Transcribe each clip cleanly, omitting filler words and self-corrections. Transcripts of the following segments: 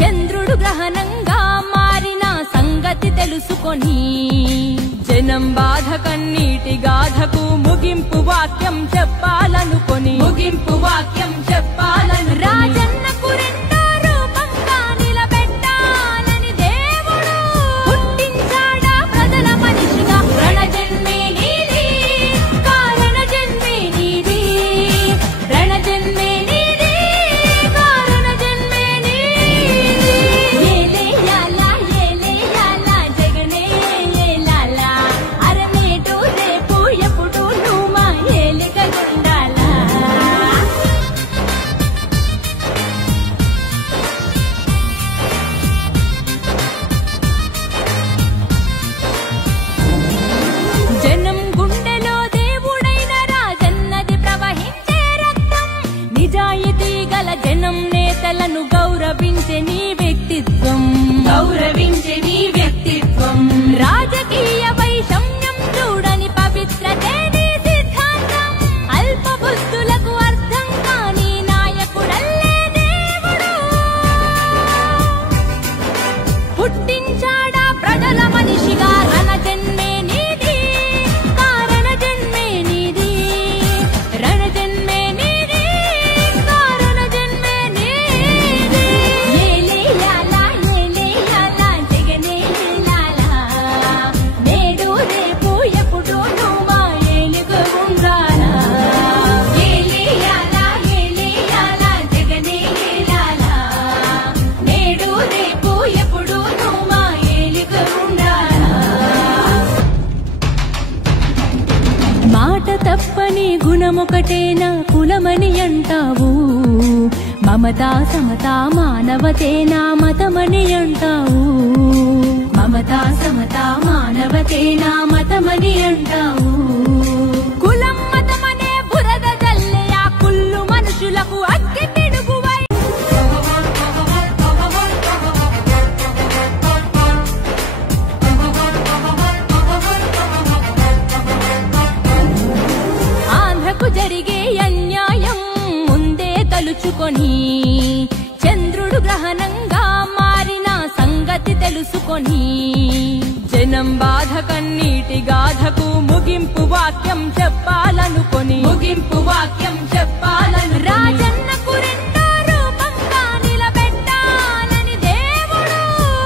చంద్రుడు గ్రహణంగా మారిన సంగతి తెలుసుకొని జనం బాధ కన్నీటి గాథకు ముగింపు వాక్యం చెప్పాలనుకొని రాజన్నకు రెండో రూపంగా నిలబెట్టాలని దేవుడు పుట్టించాడా ప్రజల మనిషిగా. రణజన్మే నీది, కారణ జన్మే నీది, రణజన్మే నీది, కారణ జన్మే నీది. ఏలేయాలా ఏలేయాలా జగనే ఏలాలా, అరమేటు రేపు ఎప్పుడు నువ్వు మా ఏలికగుండాలా. జనం గుండెలో దేవుడైన రాజన్నది ప్రవహించే రక్తం, నిజాయితీ గల జనం నేతలను గౌరవించే నీ వ్యక్తిత్వం, రాజకీయ వైషమ్యం చూడని పవిత్రతే నీ సిద్ధాంతం. అల్ప బుద్ధులకు అర్థం కాని నాయకుడల్లే దేవుడు పుట్టించాడా ప్రజల మనిషిగా. రణజన్మే నీది, కారణ జన్మే నీది, రణజన్మే నీది, కారణ జన్మే నీది. ఏలేయాలా ఏలేయాలా జగనే ఏలాలా, నేడు రేపు ఎప్పుడు నువ్వు మా ఏలుగు ఉండాలా. ఏలేయాలా ఏలేయాలా జగనే ఏలాలా, నేడు రేపు ఎప్పుడు నువ్వు మా ఏలుగు ఉండాలా. మాట తప్పని గుణమొకటేనా కులమని అంటావు, మమతా సమతా మానవతేనా మతమని అంటావు, మమతా సమతా మానవతేనా మతమని అంటావు. కులం మతమనే బురద జల్లే ఆ కుళ్ళు మనుషులకు అగ్గి పిడుగువై ఆంధ్రకు జరిగే అన్యాయం ముందే తలుచుకొని చంద్రుడు గ్రహణంగా మారిన సంగతి తెలుసుకొని జనం బాధ కన్నీటి గాథకు ముగింపు వాక్యం చెప్పాలనుకొని రాజన్నకు రెండో రూపంగా నిలబెట్టాలని దేవుడు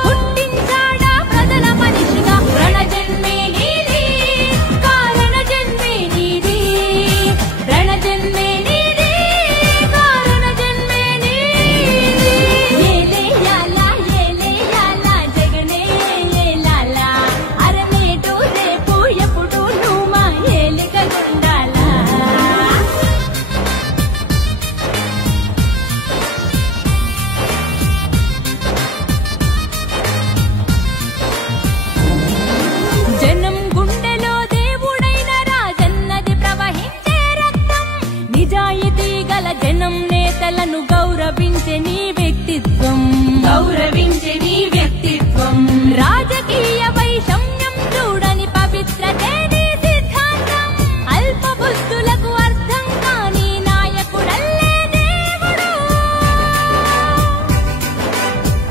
పుట్టించాడా ప్రజల మనిషిగా. రణజన్మే నీది, కారణ జన్మే నీది, రణజన్మే నీది, కారణ జన్మే నీది. ఏలేయాలా ఏలేయాలా జగనే ఏలాలా, అరమేటు రేపు ఎప్పుడు నువ్వు మా ఏలికగుండాలా. జనం గుండెలో దేవుడైన రాజన్నది ప్రవహించే రక్తం, నిజాయితీ గల జనం నేతలను గౌరవించే నీ వ్యక్తిత్వం, రాజకీయ వైషమ్యం చూడని పవిత్రతే నీ సిద్ధాంతం. అల్ప బుద్ధులకు అర్థం కాని నాయకుడల్లే దేవుడు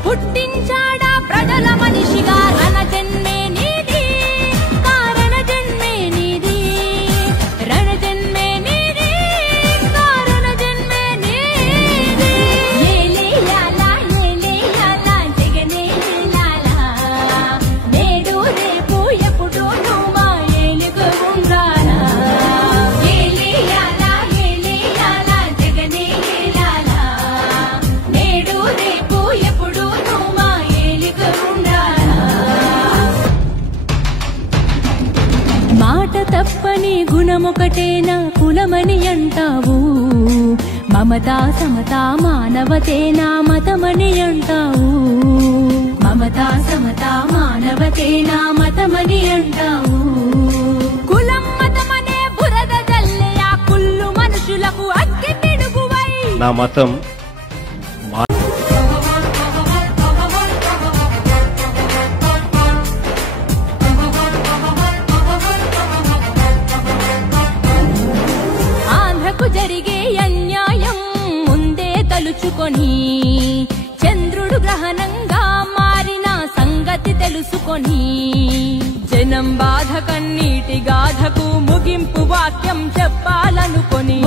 పుట్టించాడా ప్రజల మనిషిగా. రణజన్మే నీది, కారణ జన్మే నీది, రణజన్మే నీది, కారణ జన్మే నీది. ఏలేయాలా ఏలేయాలా జగనే ఏలాలా, నేడు రేపు ఎప్పుడు నువ్వు మా ఏలుగు ఉండాలా. ఏలేయాలా ఏలేయాలా జగనే ఏలాలా, నేడు రేపు ఎప్పుడు నువ్వు మా ఏలుగు ఉండాలా. మాట తప్పని గుణమొకటేనా కులమని అంటావు, మమతా సమతా మానవతేనా మతమని అంటావు, మమతా సమతా మానవతేనా మతమని అంటావు. కులం మతమనే బురద జల్లే ఆ కుళ్ళు మనుషులకు అగ్గి పిడుగువై. నా మతం ఆంధ్రకు జరిగే అన్యాయం ముందే తలుచుకొని తెలుసుకొని జనం బాధ కన్నీటి గాథకు ముగింపు వాక్యం చెప్పాలనుకొని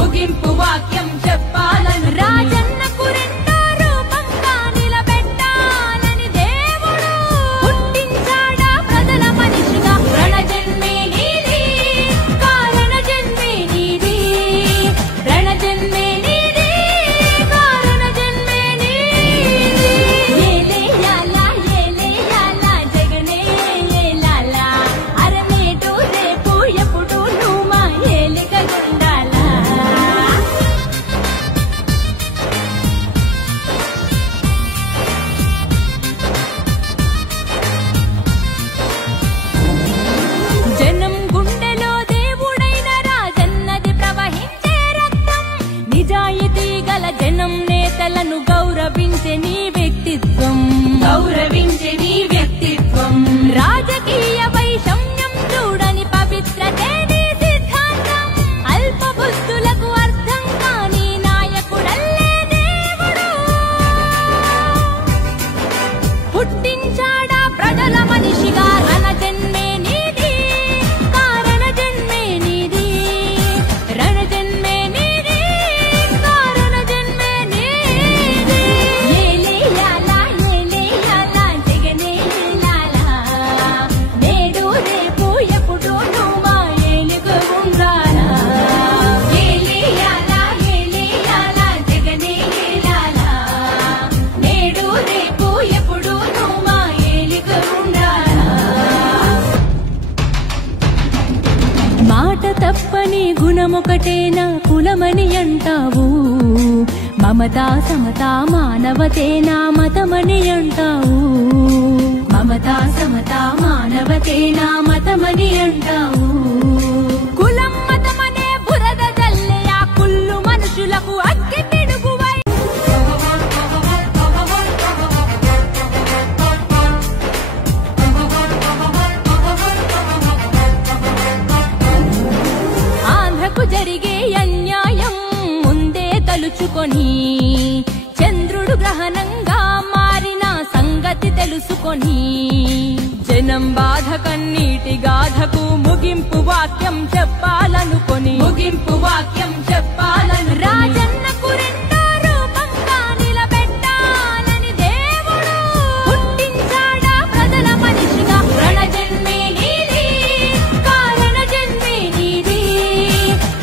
రాజన్నకు రెండో రూపంగా నిలబెట్టాలని దేవుడు పుట్టించాడా ప్రజల మనిషిగా. రణజన్మే నీది, కారణ జన్మే నీది, రణజన్మే నీది, కారణ జన్మే నీది. ఏలేయాలా ఏలేయాలా జగనే ఏలాలా, అరమేటు రేపు ఎప్పుడు నువ్వు మా ఏలిక గుండాలా. జనం గుండెలో దేవుడైన రాజన్నది ప్రవహించే రక్తం, నిజాయితీ గల జనం నేతలను గౌరవించే నీ వ్యక్తిత్వం, రాజకీయ వైషమ్యం చూడని పవిత్రతే నీ సిద్ధాంతం. అల్ప బుద్ధులకు అర్థం కాని నాయకుడల్లే దేవుడు పుట్టించాడా ప్రజల మనిషిగా. రణజన్మే నీది, కారణ జన్మే నీది, రణజన్మే నీది, కారణ జన్మే నీది. ఏలేయాలా ఏలేయాలా జగనే ఏలాలా, నేడు రేపు ఎప్పుడు నువ్వు మా ఏలిక ఉండాలా. ఏలేయాలా ఏలేయాలా జగనే ఏలాలా, నేడు రేపు ఎప్పుడు నువ్వు మా ఏలిక ఉండాలా. మాట తప్పని గుణమొకటేనా కులమని అంటావు, మమతా సమతా మానవతేనా మతమని అంటావు, మమతా సమతా మానవతేనా మతమని అంటావు. కులం మతమనే బురద జల్లే ఆ కుళ్ళు మనుషులకు అగ్గి పిడుగువై ఆంధ్రకు జరిగే అన్యాయం ముందే తలుచుకొని చంద్రుడు గ్రహణంగా మారిన సంగతి తెలుసుకొని జనం బాధ కన్నీటి గాథకు ముగింపు వాక్యం చెప్పాలనుకొని రాజన్నకు రెండో రూపంగా నిలబెట్టాలని దేవుడు పుట్టించాడా ప్రజల మనిషిగా. రణజన్మే నీది, కారణ జన్మే నీది,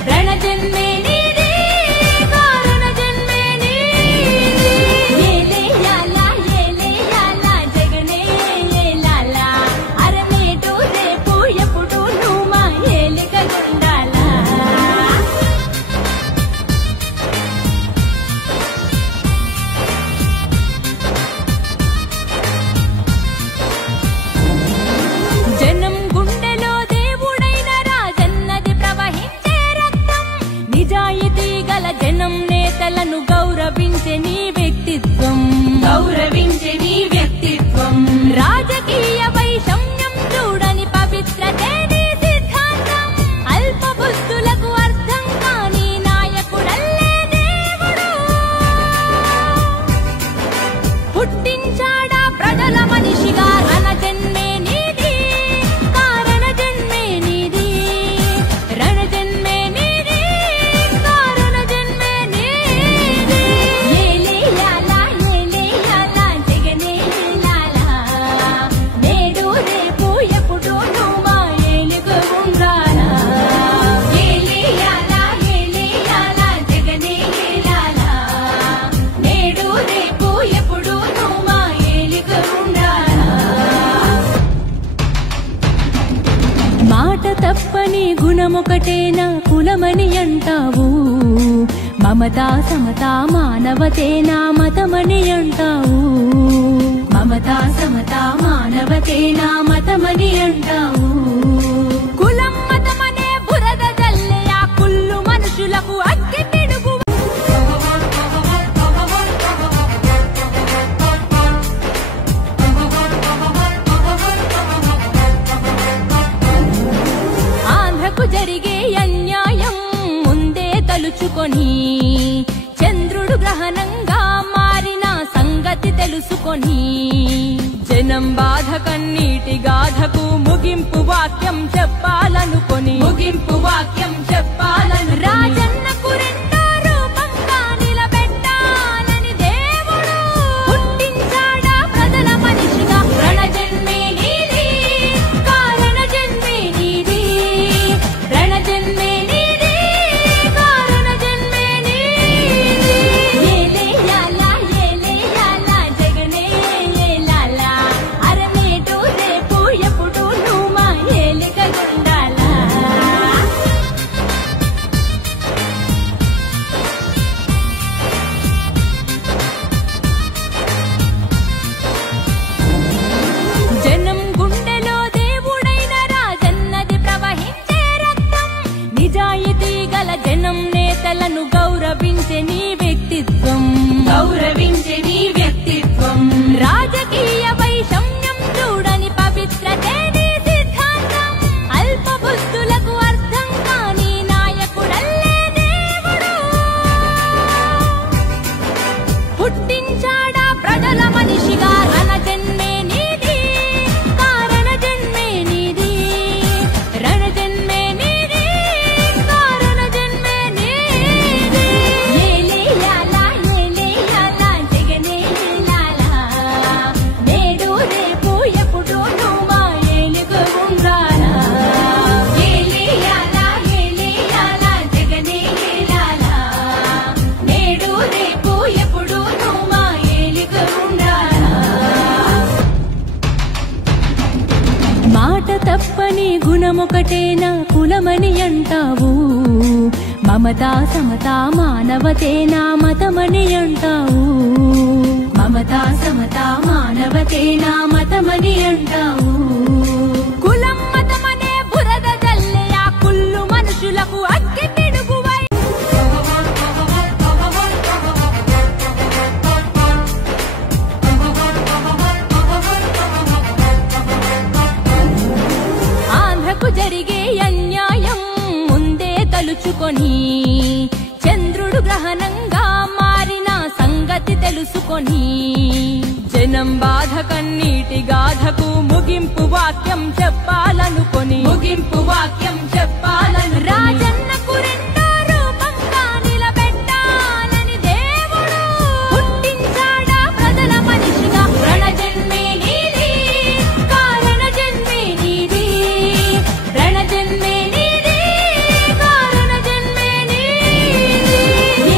రణజన్మే నీది, కారణ జన్మే నీది. ఏలేయాలా ఏలేయాలా జగనే ఏలాలా, అరమేటు రేపు ఎప్పుడు నువ్వు మా ఏలిక గుండాలా. జనం గుండెలో దేవుడైన రాజన్నది ప్రవహించే రక్తం, నిజాయితీ గల జనం నేతలను గౌరవించే నీ వ్యక్తిత్వం, రాజకీయ వైషమ్యం చూడని పవిత్రతే నీ సిద్ధాంతం. అల్ప బుద్ధులకు అర్థం కాని నాయకుడల్లే దేవుడు పుట్టించాడా ప్రజల మనిషిగా. రణజన్మే నీది, కారణ జన్మే నీది, రణజన్మే నీది, కారణ జన్మే నీది. ఏలేయాలా ఏలేయాలా జగనే ఏలాలా, నేడు రేపు ఎప్పుడు నువ్వు మా ఏలిక ఉండాలా. ఏలేయాలా ఏలేయాలా జగనే ఏలాలా, నేడు రేపు ఎప్పుడు నువ్వు మా ఏలిక ఉండాలా. మాట తప్పని గుణమొకటేనా కులమని అంటావు, మమతా సమతా మానవతేనా మతమని అంటావు, మమతా సమతా మానవతేనా మతమని అంటావు. కులం మతమనే బురద జల్లే ఆ కుళ్ళు మనుషులకు అగ్గి పిడుగు ఆంధ్రకు జరిగే అన్యాయం ముందే తలుచుకొని చంద్రుడు గ్రహణంగా మారిన సంగతి తెలుసుకొని జనం జనం బాధ కన్నీటి గాథకు ముగింపు వాక్యం చెప్పాలనుకొని రాజన్నకు రెండో రూపంగా నిలబెట్టాలని దేవుడు పుట్టించాడా ప్రజల మనిషిగా. రణజన్మే నీది, కారణ జన్మే నీది, రణజన్మే నీది, కారణ జన్మే నీది. ఏలేయాలా ఏలేయాలా జగనే ఏలాలా, అరనేటు రేపు ఎప్పుడు నువ్వు మా ఏలికగుండాలా. జనం గుండెలో దేవుడైన రాజన్నది ప్రవహించే రక్తం, నిజాయితీ గల జనం నేతలను గౌరవించే నీ వ్యక్తిత్వం, రాజకీయ వైషమ్యం చూడని పవిత్రతే నీ సిద్ధాంతం. అల్ప బుద్ధులకు అర్థం కాని నాయకుడల్లే దేవుడు పుట్టించాడా ప్రజల మనిషిగా. రణజన్మే నీది, కారణ జన్మే నీది, రణజన్మే నీది, కారణ జన్మే నీది. ఏలేయాలా ఏలేయాలా జగనే ఏలాలా, నేడు రేపు ఎప్పుడు నువ్వు మా ఏలుగు ఉండాలా. ఏలేయాలా ఏలేయాలా జగనే ఏలాలా, నేడు రేపు ఎప్పుడు నువ్వు మా ఏలుగు ఉండాలా. మాట తప్పని గుణమొకటేనా కులమని అంటావు, మమతా సమతా మానవతేనా మతమని అంటావు, మమతా సమతా మానవతేనా మతమని అంటావు. కులం మతమనే బురద జల్లే ఆ కుళ్ళు మనుషులకు అగ్గి పిడుగువై. ఆంధ్రకు జరిగే అన్యాయం ముందే తలుచుకొని, చంద్రుడు గ్రహణంగా మారిన సంగతి తెలుసుకొని, జనం బాధ కన్నీటి గాథకు ముగింపు వాక్యం చెప్పాలనుకొని రాజన్నకు రెండో రూపంగా నిలబెట్టాలని దేవుడు పుట్టించాడా ప్రజల మనిషిగా. రణజన్మే నీది, కారణ జన్మే నీది, రణజన్మే నీది, కారణ జన్మే నీది.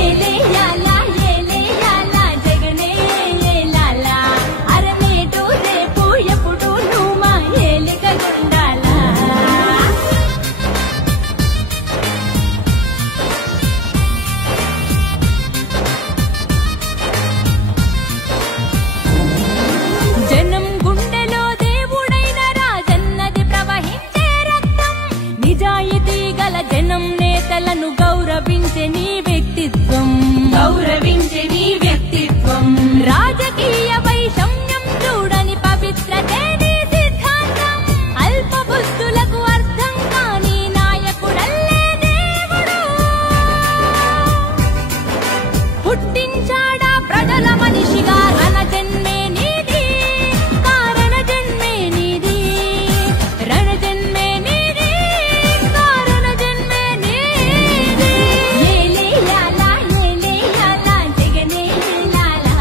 ఏలేయాలా ఏలేయాలా జగనే ఏలాలా, అరనేటు రేపు ఎప్పుడు నువ్వు మా ఏలికగుండాలా. జనం గుండెలో దేవుడైన రాజన్నది ప్రవహించే రక్తం, నిజాయితీ గల జనం నేతలను గౌరవించే నీ వ్యక్తిత్వం, రాజకీయ వైషమ్యం చూడని పవిత్రతే నీ సిద్ధాంతం. అల్ప బుద్ధులకు అర్థం కాని నాయకుడల్లే దేవుడు పుట్టించాడా ప్రజల మనిషిగా. రణజన్మే నీది, కారణ జన్మే నీది, రణజన్మే నీది, కారణ జన్మే నీది. ఏలేయాలా ఏలేయాలా జగనే ఏలాలా,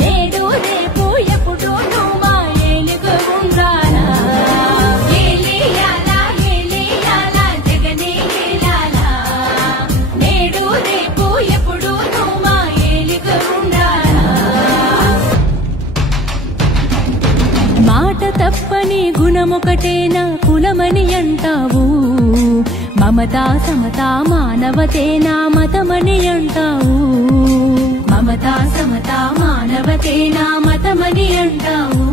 నేడు రేపు ఎప్పుడు నువ్వు మా ఏలుగు ఉండాలా. ఏలేయాలా ఏలేయాలా జగనే ఏలాలా, నేడు రేపు ఎప్పుడు నువ్వు మా ఏలుగు ఉండాలా. మాట తప్పని గుణమొకటేనా కులమని అంటావు, మమతా సమతా మానవతేనా మతమని అంటావు, మమతా సమతా మానవతేనా మతమని అంటావు.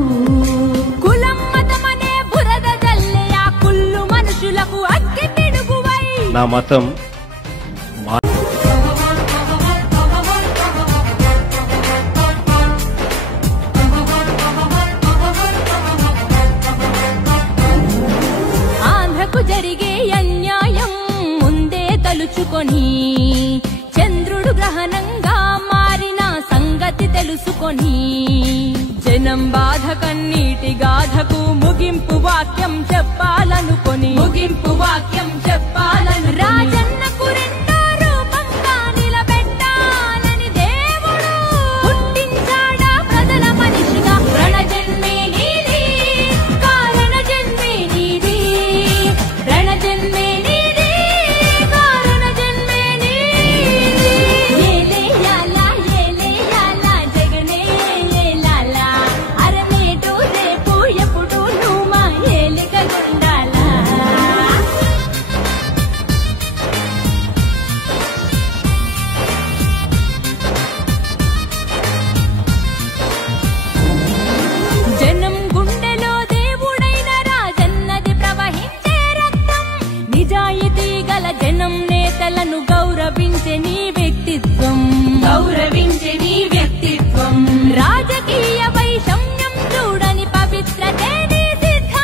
కులం మతమనే బురద జల్లే ఆ కుళ్ళు మనుషులకు అగ్గి పిడుగువై. నా మతం ఆంధ్రకు జరిగే అన్యాయం ముందే తలుచుకొని, చంద్రుడు గ్రహణంగా మారిన సంగతి తెలుసుకొని, జనం జనం బాధ కన్నీటి గాథకు ముగింపు వాక్యం చెప్పాలనుకొని ముగింపు వాక్యం